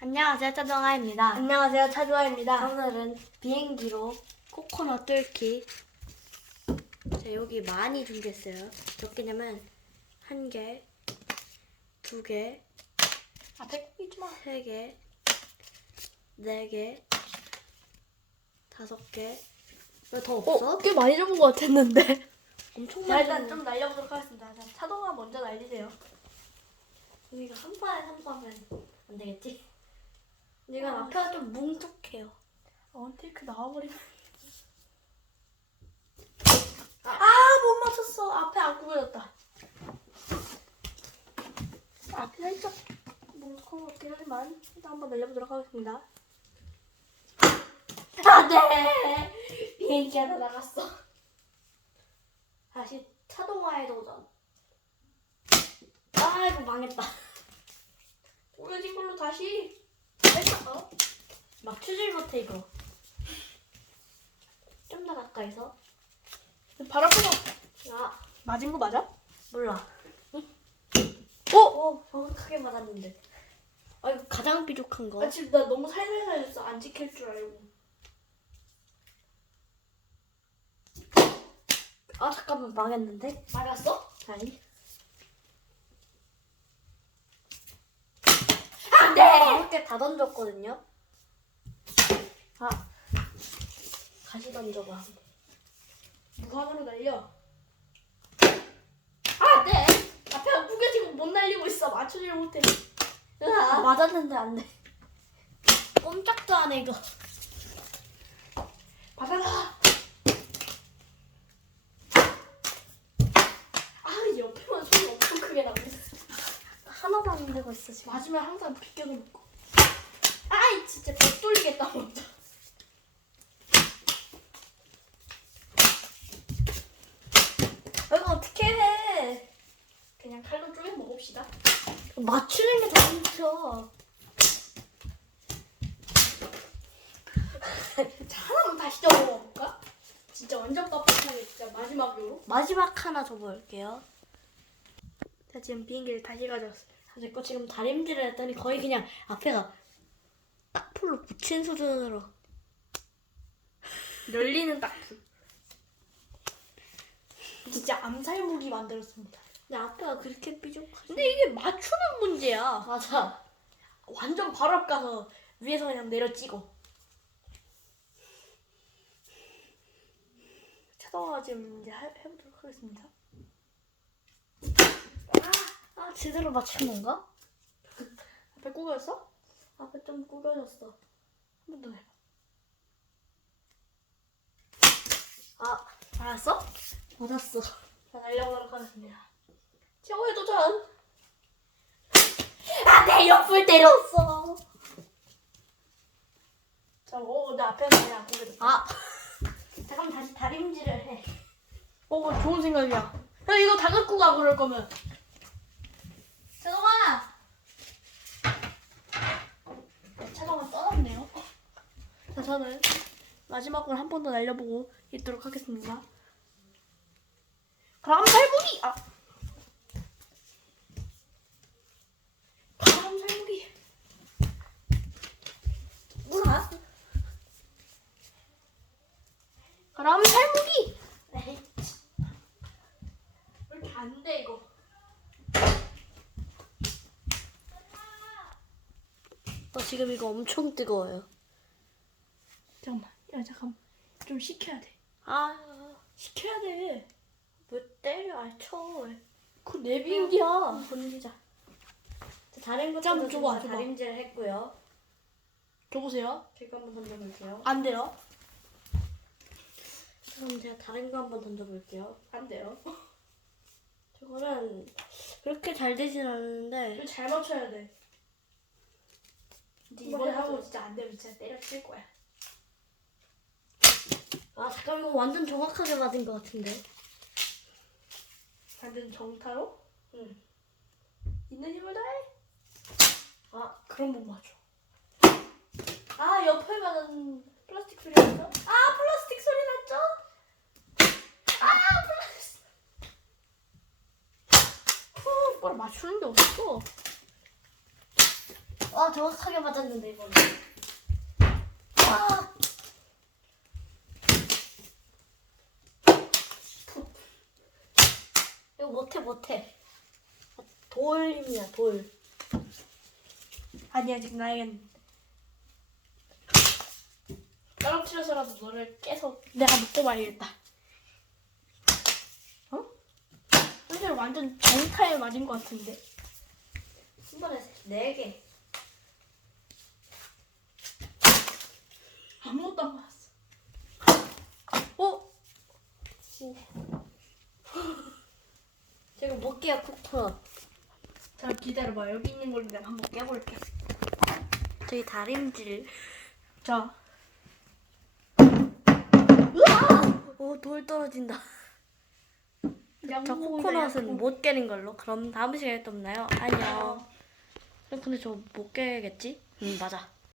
안녕하세요, 차정아입니다. 안녕하세요, 차주아입니다. 오늘은 비행기로 코코넛 뚫기. 자, 여기 많이 준비했어요. 몇 개냐면, 한 개, 두 개, 앞에 끼지 마. 세 개, 네 개, 다섯 개. 왜 더 없어? 어, 꽤 많이 잡은 것 같았는데. 엄청 자, 많이 일단. 좀 날려보도록 하겠습니다. 자, 차동아 먼저 날리세요. 우리가 한 판에 성공하면 안 되겠지? 이건 앞에가 좀 뭉툭해요. 어, 테이크 나와버리면. 아, 못 맞췄어. 앞에 안 구겨졌다. 앞이 살짝 뭉툭한 것 같긴 하지만, 일단 한번 날려보도록 하겠습니다. 안 돼! 비행기 하나 나갔어. 다시 차동화의 도전. 아, 이거 망했다. 오래진 걸로 다시. 어? 맞추질 못해, 이거. 좀 더 가까이서. 발 아프다. 아, 맞은 거 맞아? 몰라. 어? 어, 정확하게 맞았는데. 아, 이거 가장 삐죽한 거. 아, 지금 나 너무 살살 날렸어. 안 지킬 줄 알고. 아, 잠깐만, 망했는데? 맞았어? 아니. 안 돼! 이렇게 다 던졌거든요. 아. 다시 던져봐. 무한으로 날려. 안 돼! 앞에 안 구겨지고 못 날리고 있어. 맞추질 못해. 으아. 맞았는데 안 돼. 꼼짝도 안 해, 이거. 받아라. 아, 옆에만 소리 엄청 크게 나고 있어. 하나도 안 되고 있어, 지금. 맞으면 항상 비껴놓고. 진짜 벽 돌리겠다, 먼저. 아, 이거 어떻게 해? 그냥 칼로 쪼개 먹읍시다. 맞추는 게 더 힘들어. 자, 하나만 다시 적어볼까? 진짜 완전 빡빡하게 진짜 마지막으로. 마지막 하나 줘볼게요. 자, 지금 비행기를 다시 가져왔어요. 사실 거 지금 다림질을 했더니 거의 그냥 앞에가 딱 풀로 붙인 수준으로. 열리는 딱. 진짜 암살 무기 만들었습니다. 근데 앞에가 그렇게 삐죽하지? 근데 이게 맞추는 문제야. 맞아. 완전 바로 앞 가서 위에서 그냥 내려 찍어. 차동아 지금 이제 해, 해보도록 하겠습니다. 아, 제대로 맞춘 건가? 구겨졌어? 앞에 좀 구겨졌어. 한 번 더 해봐. 아, 알았어? 맞았어. 자, 날려보도록 하겠습니다. 최고의 도전! 아, 내 옆을 때렸어. 자, 오, 내 앞에서 그냥 안 구겨졌어. 아, 잠깐 다시 다림질을 해. 오, 좋은 생각이야. 야, 이거 다 갖고 가, 그럴 거면. 차동아. 차동아 떠났네요. 자, 저는 마지막으로 한 번 더 날려보고 있도록 하겠습니다. 그럼 살무기! 아! 그럼 살무기! 뭐야? 그럼 살무기! 에이, 왜 이렇게 안 돼, 이거? 어, 지금 이거 엄청 뜨거워요. 잠깐만. 야, 잠깐만. 좀 식혀야 돼. 아, 식혀야 돼. 왜 때려? 아, 쳐. 내 비행기야. 던지자. 자, 다른 것도 짬 줘봐, 줘봐. 다림질 했고요. 줘보세요. 제가 한번 던져볼게요. 안 돼요. 그럼 제가 다른 거 한번 던져볼게요. 안 돼요. 저거는 그렇게 잘 되진 않는데 이거 잘 맞춰야 돼. 이번에. 하고 진짜 안 되면 진짜 때려칠 거야. 아 잠깐 이거 완전 정확하게 맞은 것 같은데 완전 정타로? 응. 있는 힘을 다해. 아 그럼 못 맞춰. 아 옆에 맞은 플라스틱 소리 났어? 아 플라스틱 소리 났죠? 아 플라스틱. 후, 뭘 맞추는 게 어딨어? 와 정확하게 맞았는데 이번에. 와. 이거 못해 못해. 돌입니다 돌. 아니야 지금 나에겐 떨어뜨려서라도 너를 깨서 내가 먹고 말겠다. 어? 사실 완전 정타에 맞은 것 같은데. 한 번에 네 개. 아무것도 안 맞았어. 어? 지금 못 깨요 코코넛. 자 기다려봐 여기 있는 걸로 내가 한번 깨볼게. 저기 다림질. 자 오 돌 떨어진다. 저 코코넛은. 못 깨는 걸로. 그럼 다음 시간에 또 만나요. 안녕. 근데 저못 깨겠지? 응 맞아.